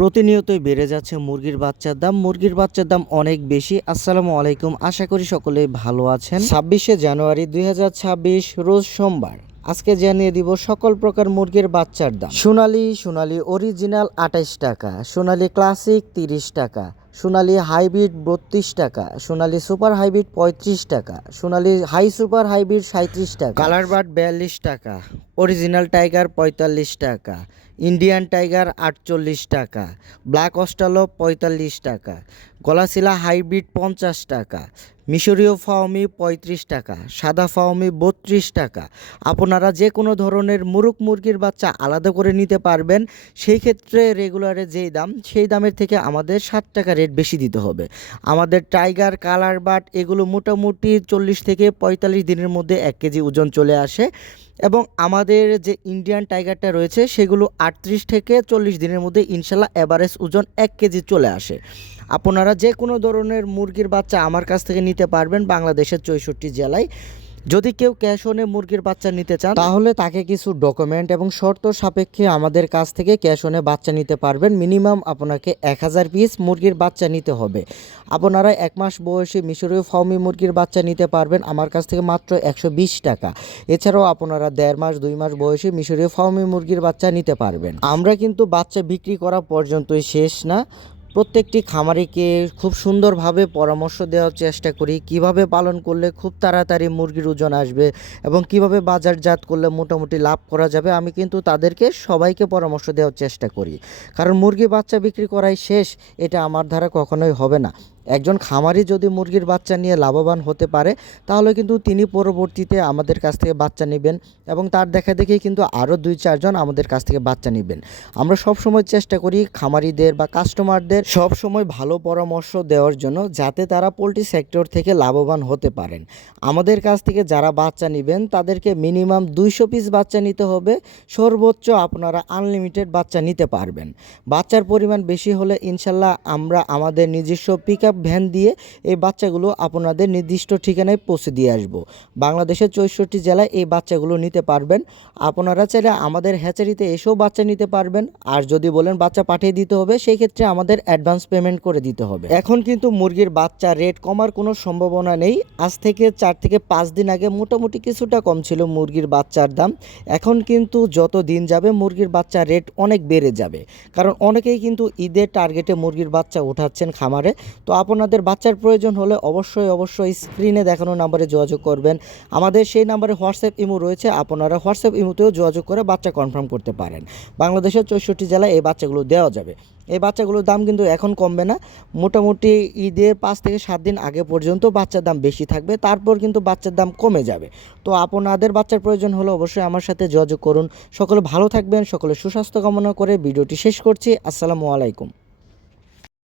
প্রতিনিয়তই বেড়ে যাচ্ছে মুরগির বাচ্চার দাম। মুরগির বাচ্চার দাম অনেক বেশি। আসসালামু আলাইকুম, আশা করি সকলেই ভালো আছেন। 26শে জানুয়ারি 2026 রোজ সোমবার। আজকে জানিয়ে দিব সকল প্রকার মুরগির বাচ্চার দাম। সোনালী অরিজিনাল 28 টাকা, সোনালী ক্লাসিক 30 টাকা, সোনালী হাইব্রিড 32 টাকা, সোনালী সুপার হাইব্রিড 35 টাকা, সোনালী হাই সুপার হাইব্রিড 37 টাকা, কালার বার্ড 42 টাকা, অরিজিনাল টাইগার 45 টাকা, ইন্ডিয়ান টাইগার 48 টাকা, ব্ল্যাক অস্ট্রালো 45 টাকা, গলাশিলা হাইব্রিড 50 টাকা, মিশরীয় ফাওমি 35 টাকা, সাদা ফাওমি 32 টাকা। আপনারা যে কোনো ধরনের মুরগির বাচ্চা আলাদা করে নিতে পারবেন। সেই ক্ষেত্রে রেগুলারে যেই দাম, সেই দামের থেকে আমাদের 7 টাকা রেট বেশি দিতে হবে। আমাদের টাইগার, কালার বাট এগুলো মোটামুটি 40 থেকে 45 দিনের মধ্যে 1 কেজি ওজন চলে আসে, এবং আমাদের যে ইন্ডিয়ান টাইগারটা রয়েছে সেগুলো 38 থেকে 40 দিনের মধ্যে ইনশাল্লাহ অ্যাভারেজ ওজন 1 কেজি চলে আসে। আপনারা যে কোনো ধরনের মুরগির বাচ্চা আমার কাছ থেকে নিতে পারবেন বাংলাদেশের 64 জেলায়। যদি কেউ ক্যাশ অনে মুরগির বাচ্চা নিতে চান তাহলে তাকে কিছু ডকুমেন্ট এবং শর্ত সাপেক্ষে আমাদের কাছ থেকে ক্যাশ অনে বাচ্চা নিতে পারবেন। মিনিমাম আপনাকে 1000 পিস মুরগির বাচ্চা নিতে হবে। আপনারা 1 মাস বয়সী মিশরীয় ফার্মি মুরগির বাচ্চা নিতে পারবেন আমার কাছ থেকে মাত্র 120 টাকা। এছাড়াও আপনারা 1.5 মাস 2 মাস বয়সী মিশরীয় ফার্মি মুরগির বাচ্চা নিতে পারবেন। আমরা কিন্তু বাচ্চা বিক্রি করা পর্যন্তই শেষ না, প্রত্যেকটি খামারিকে খুব সুন্দরভাবে পরামর্শ দেওয়ার চেষ্টা করি কিভাবে পালন করলে খুব তাড়াতাড়ি মুরগির ওজন আসবে এবং কিভাবে বাজারজাত করলে মোটামুটি লাভ করা যাবে। আমি কিন্তু তাদেরকে সবাইকে পরামর্শ দেওয়ার চেষ্টা করি, কারণ মুরগি বাচ্চা বিক্রি করাই শেষ এটা আমার দ্বারা কখনোই হবে না। একজন খামারি যদি মুরগির বাচ্চা নিয়ে লাভবান হতে পারে তাহলে কিন্তু তিনি পরবর্তীতে আমাদের কাছ থেকে বাচ্চা নেবেন এবং তার দেখা দেখেই কিন্তু আরও 2-4 জন আমাদের কাছ থেকে বাচ্চা নেবেন। আমরা সবসময় চেষ্টা করি খামারিদের বা কাস্টমারদের সবসময় ভালো পরামর্শ দেওয়ার জন্য, যাতে তারা পোলট্রি সেক্টর থেকে লাভবান হতে পারেন। আমাদের কাছ থেকে যারা বাচ্চা নেবেন তাদেরকে মিনিমাম 200 পিস বাচ্চা নিতে হবে। সর্বোচ্চ আপনারা আনলিমিটেড বাচ্চা নিতে পারবেন। বাচ্চার পরিমাণ বেশি হলে ইনশাল্লাহ আমরা আমাদের নিজস্ব পিক আপ ভ্যান দিয়ে এই বাচ্চাগুলো আপনাদের নির্দিষ্ট ঠিকানায় পৌঁছে দিয়ে আসব। বাংলাদেশের 64 জেলায় এই বাচ্চাগুলো নিতে পারবেন। আপনারা চাইলে আমাদের হ্যাচারিতে এসেও বাচ্চা নিতে পারবেন। আর যদি বলেন বাচ্চা পাঠিয়ে দিতে হবে, সেই ক্ষেত্রে আমাদের অ্যাডভান্স পেমেন্ট করে দিতে হবে। এখন কিন্তু মুরগির বাচ্চা রেট কমার কোনো সম্ভাবনা নেই। আজ থেকে 4 থেকে 5 দিন আগে মোটামুটি কিছুটা কম ছিল মুরগির বাচ্চার দাম। এখন কিন্তু যত দিন যাবে মুরগির বাচ্চা রেট অনেক বেড়ে যাবে, কারণ অনেকেই কিন্তু ঈদের টার্গেটে মুরগির বাচ্চা উঠাচ্ছেন খামারে। তো আপনাদের বাচ্চার প্রয়োজন হলে অবশ্যই স্ক্রিনে দেখানো নাম্বারে যোগাযোগ করবেন। আমাদের সেই নাম্বারে হোয়াটসঅ্যাপ ইমো রয়েছে, আপনারা হোয়াটসঅ্যাপ ইমোতেও যোগাযোগ করে বাচ্চা কনফার্ম করতে পারেন। বাংলাদেশের 64 জেলায় এই বাচ্চাগুলো দেওয়া যাবে। এই বাচ্চাগুলোর দাম কিন্তু এখন কমবে না, মোটামুটি ঈদের 5 থেকে 7 দিন আগে পর্যন্ত বাচ্চার দাম বেশি থাকবে, তারপর কিন্তু বাচ্চার দাম কমে যাবে। তো আপনাদের বাচ্চার প্রয়োজন হলে অবশ্যই আমার সাথে যোগাযোগ করুন। সকলে ভালো থাকবেন, সকলে সুস্বাস্থ্য কামনা করে ভিডিওটি শেষ করছি। আসসালামু আলাইকুম।